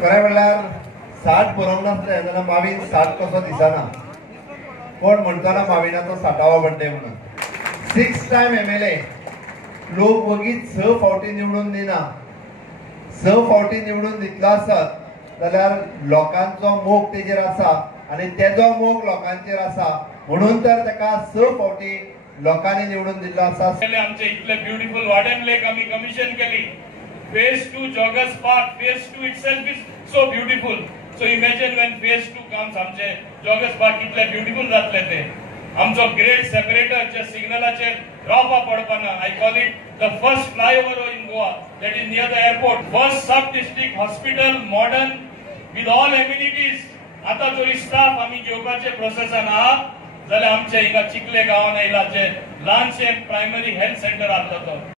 खरें म्हणल्यार 60 बरोवंक नासलें जाल्यार मावीन 60 कसो दिसना. कोण म्हणटालो माविनाचो 60वा बर्थडे म्हणून. 6 टाइम MLA. लोक वगीच 6 फावटी निवडून दिना. 6 फावटी निवडून दितलो आसत जाल्यार लोकांचो मोग तेजेर आसा आनी तेजो मोग लोकांचेर आसा म्हणून तर ताका 6 फावटी लोकांनी निवडून दिल्लो आसा. आमचे इतले ब्युटिफुल वार्डन लेक आम्ही कमिशन केली. Phase 2 Joggers Park, Phase 2 itself is so beautiful. So imagine when Phase 2 comes, आमचे Joggers Park इतले ब्युटिफुल जातले ते. आमचो ग्रेट सेपरेटर जे सिग्नलाचेर रावपा पडपाना. I call it the first flyover in Goa that is near the airport. First sub-district hospital, modern with all amenities. आता जो staff आम्ही घेवपाचे प्रोसेसान आहा जाल्यार आमचे हिंगा चिखले गांवान येयला जे ल्हानशे प्रायमरी हेल्थ सेंटर आसलो तो.